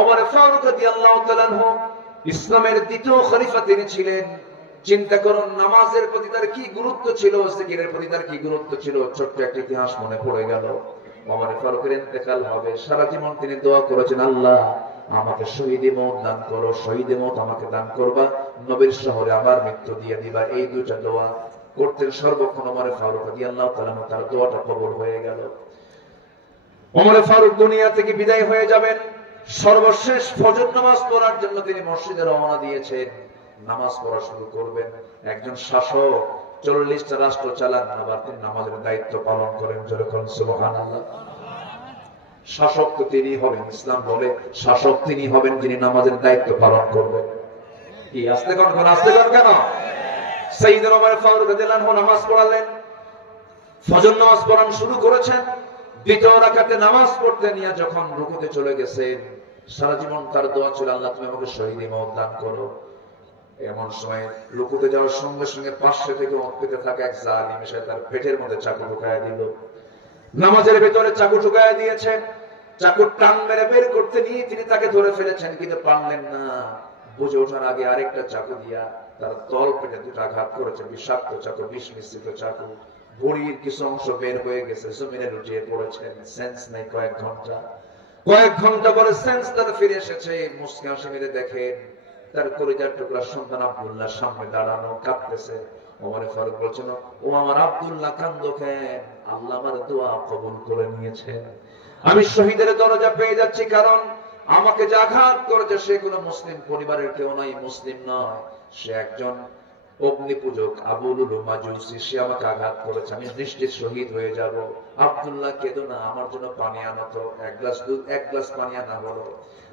ওমর ফারুক রাদিয়াল্লাহু তাআলা ইসলামের দ্বিতীয় খলিফা তিনি ছিলেন। চিন্তা করুন, নামাজের প্রতি তার কি গুরুত্ব ছিল, জিকিরের প্রতি তার কি গুরুত্ব ছিল, ছোট্ট একটা ইতিহাস মনে পড়ে গেল। ওমর ফারুকের ইন্তেকাল হবে, সারা জীবন তিনি দোয়া করেছেন, আল্লাহ, আমাকে শহীদে মত দান করো, শহীদে মত আমাকে দান করবা, নবীর শহরে আবার মৃত্যু দিয়ে দিবা। এই দুইটা দোয়া করতেন সর্বক্ষণ ওমর ফারুক রাদিয়াল্লাহু তাআলা তার দোয়াটা কবুল হয়ে গেল। ওমর ফারুক দুনিয়া থেকে বিদায় হয়ে যাবেন। সর্বশেষ ফজর নামাজ পড়ার জন্য তিনি মসজিদে রওনা দিয়েছেন নামাজ পড়া শুরু করবেন। একজন শাসক চল্লিশটা রাষ্ট্র চালান, আবার তিনি নামাজের দায়িত্ব পালন করেন। যেরকম সুবহান শাসক তো তিনি হবেন, ইসলাম বলে শাসক তিনি হবেন, যিনি নামাজের দায়িত্ব পালন করবেন। কি, আসতে কোন কোন, আসতে কোন কেন? সাইয়েদনা ওমর ফারুক রাদিয়াল্লাহু আনহু নামাজ পড়ালেন। ফজর নামাজ পড়ানো শুরু করেছেন। দ্বিতীয় রাকাতে নামাজ পড়তে নিয়ে যখন রুকুতে চলে গেছেন সারা জীবন তার দোয়া ছিল, আল্লাহ তুমি আমাকে শহীদ ইমাম দান করো। এমন সময় রুকুতে যাওয়ার সঙ্গে সঙ্গে পাশে থেকে পেতে থাকা এক জালিম এসে তার পেটের মধ্যে চাকু ঢুকায় দিল। নামাজের ভেতরে চাকু ঢুকায় দিয়েছে। চাকুর টান মেরে বের করতে নিয়ে তিনি তাকে ধরে ফেলেছেন, কিন্তু পারলেন না। বুঝে ওঠার আগে আরেকটা চাকু দিয়া তার তল পেটে দুটো আঘাত করেছে, বিষাক্ত চাকু, বিষ মিশ্রিত চাকু। ভুঁড়ির কিছু অংশ বের হয়ে গেছে, জমিনে লুটিয়ে পড়েছেন, সেন্স নেই কয়েক ঘণ্টা। কয়েক ঘণ্টা পরে সেন্স তার ফিরে এসেছে। মুসকে হাসি মেরে দেখেন তার কলিজার টুকরা সন্তান আব্দুল্লাহ সামনে দাঁড়ানো ওমর ফারুক বলছেন ও আমার আব্দুল্লাহ আল্লাহ আমার দোয়া কবুল করে নিয়েছেন আমি শহীদের দরজা পেয়ে যাচ্ছি কারণ আমাকে যে আঘাত করেছে সে কোনো মুসলিম পরিবারের কেউ নাই মুসলিম নয়। সে একজন অগ্নি পূজক আবুল মাজুসি সে আমাকে আঘাত করেছে। আমি নিশ্চিত শহীদ হয়ে যাব। আব্দুল্লাহ, কেঁদো না, আমার জন্য পানি আনো তো। এক গ্লাস দুধ, এক গ্লাস পানি আনা হলো।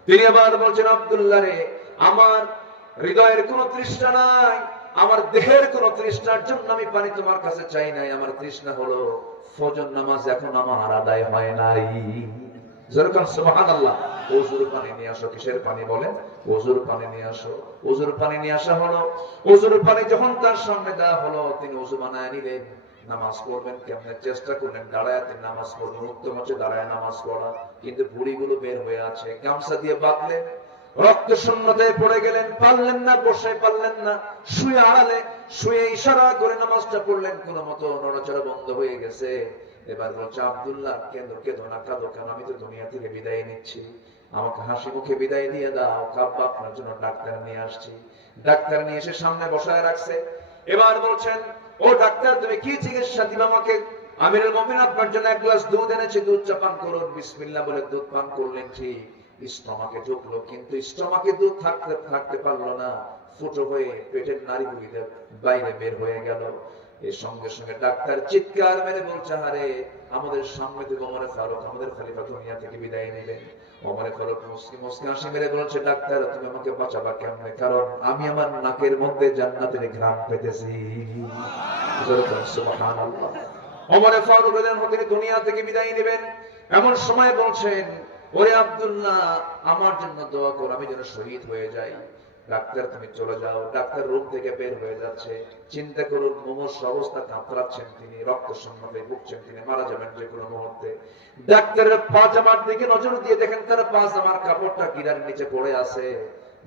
তিনি আবার বলছেন, আব্দুল্লাহ রে, আমার হৃদয়ের কোনো তৃষ্ণা নাই, আমার দেহের কোন তৃষ্ণার জন্য আমি পানি তোমার কাছে চাই নাই। আমার তৃষ্ণা হলো, ফজর নামাজ এখন আমার আদায় হয় নাই। যেরকম সুবহান আল্লাহ ওজুর পানি নিয়ে আসো, কিসের পানি বলেন? ওজুর পানি নিয়ে আসো। ওজুর পানি নিয়ে আসা হলো। ওজুর পানি যখন তার সামনে দেওয়া হলো, তিনি ওজু বানায় নিলেন। নামাজ পড়বেন কেমনে? চেষ্টা করলেন, দাঁড়ায় তিনি নামাজ পড়বেন, উত্তম হচ্ছে দাঁড়ায় নামাজ পড়া। কিন্তু ভুড়িগুলো বের হয়ে আছে, গামছা দিয়ে বাঁধলেন। রক্ত শূন্যতায় পড়ে গেলেন। পারলেন না, বসে পারলেন না। শুয়ে আড়ালে, শুয়ে ইশারা করে নামাজটা পড়লেন। কোনো মতো নড়াচড়া বন্ধ হয়ে গেছে। এবার বলছে, আব্দুল্লাহ কেন কেঁদো না, কাঁদো কেন? আমি তো দুনিয়া থেকে বিদায় নিচ্ছি। আমাকে হাসি মুখে বিদায় দিয়ে দাও, কাব্বা আপনার জন্য ডাক্তার নিয়ে আসছি। ডাক্তার নিয়ে এসে সামনে বসায় রাখছে। এবার বলছেন, ও ডাক্তার, তুমি কি চিকিৎসা দিবে আমাকে? আমিরুল মুমিন আপনার জন্য এক গ্লাস দুধ এনেছি, দুধ চা পান করুন। বিসমিল্লাহ বলে দুধ পান করলেন, ঠিক স্টমাকে ঢুকলো, কিন্তু স্টমাকে দুধ থাকতে থাকতে পারল না। ফুটো হয়ে পেটের নারী বাইরে বের হয়ে গেল। এর সঙ্গে সঙ্গে ডাক্তার চিৎকার মেরে বলছে হারে আমাদের সামনে থেকে ওমরে ফারুক, আমাদের খলিফা দুনিয়া থেকে বিদায় নেবেন। ওমরে ফারুক মুসলিম মুসলিম হাসি মেরে বলছে, ডাক্তার, তুমি আমাকে বাঁচাবা কেমনে? কারণ আমি আমার নাকের মধ্যে জান্নাতের ঘ্রাণ পেতেছি। সুবহানাল্লাহ। ফারুক রাদিয়াল্লাহু তিনি দুনিয়া থেকে বিদায় নেবেন। এমন সময় বলছেন, ওরে আব্দুল্লাহ, আমার জন্য দোয়া কর, আমি যেন শহীদ হয়ে যাই। ডাক্তার তুমি চলে যাও, ডাক্তার রুম থেকে বের হয়ে যাচ্ছে। চিন্তা করুন, মুমূর্ষ অবস্থা কাঁপড়াচ্ছেন তিনি, রক্ত সম্মতে ভুগছেন তিনি, মারা যাবেন যে কোনো মুহূর্তে। ডাক্তারের পাজামার দিকে নজর দিয়ে দেখেন তার পাজামার কাপড়টা গিরার নিচে পড়ে আছে।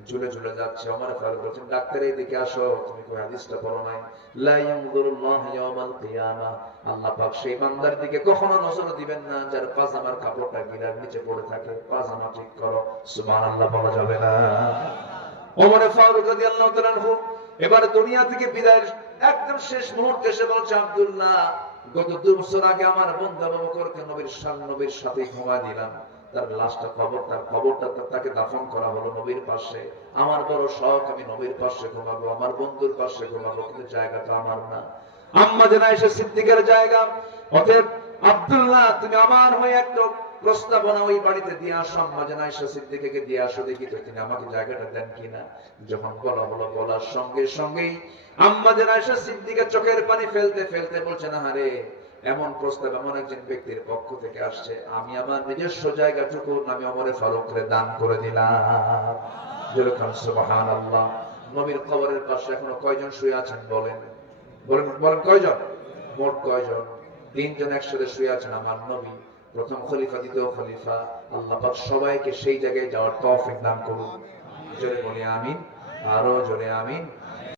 ঝুলে ঝুলে যাচ্ছে আমার ফারুক বলছেন, ডাক্তার এই দিকে আসো, তুমি কই হাদিসটা পড়ো নাই। লা ইয়ানজুরুল্লাহ ইয়াওমাল কিয়ামা। আল্লাহ পাক সেই বান্দার দিকে কখনো নজর দিবেন না, যার পাজামার কাপড়টা গিরার নিচে পড়ে থাকে। পাজামা ঠিক করো, সুবহানাল্লাহ বলা যাবে না। ওমর ফারুক রাদিয়াল্লাহু তাআলা এবার দুনিয়া থেকে বিদায়ের একদম শেষ মুহূর্তে এসে বলছে, আব্দুল্লাহ, গত দুই বছর আগে আমার বন্ধু আবু বকরকে নবীর শান নবীর সাথে ঘুমা দিলাম। তার লাশটা কবর, তার কবরটা তাকে দাফন করা হলো নবীর পাশে। আমার বড় শখ, আমি নবীর পাশে ঘুমাবো, আমার বন্ধুর পাশে ঘুমাবো, কিন্তু জায়গাটা আমার না। আম্মা যেন এসে সিদ্দিকের জায়গা। অতএব, আব্দুল্লাহ, তুমি আমার হয়ে একটা প্রস্তাবনা ওই বাড়িতে দিয়ে আসো, আম্মা যেন এসে সিদ্দিকে দিয়ে আসো, দেখি তো তিনি আমাকে জায়গাটা দেন কিনা। যখন বলা হলো, বলার সঙ্গে সঙ্গেই আম্মা যেন এসে সিদ্দিকের চোখের পানি ফেলতে ফেলতে বলছে, না হারে এমন প্রস্তাব এমন একজন ব্যক্তির পক্ষ থেকে আসছে। আমি আমার নিজস্ব জায়গাটুকু, আমি অমরে ফারুকরে দান করে দিলাম। সুবহান আল্লাহ নবীর কবরের পাশে এখনও কয়জন শুয়ে আছেন বলেন? বলেন বলেন কয়জন? মোট কয়জন? তিনজন একসাথে শুয়ে আছেন আমার নবী। প্রথম খলিফা, দ্বিতীয় খলিফা, আল্লাহ পাক সবাইকে সেই জায়গায় যাওয়ার তৌফিক দান করুন। জোরে বলি আমিন, আরও জোরে আমিন।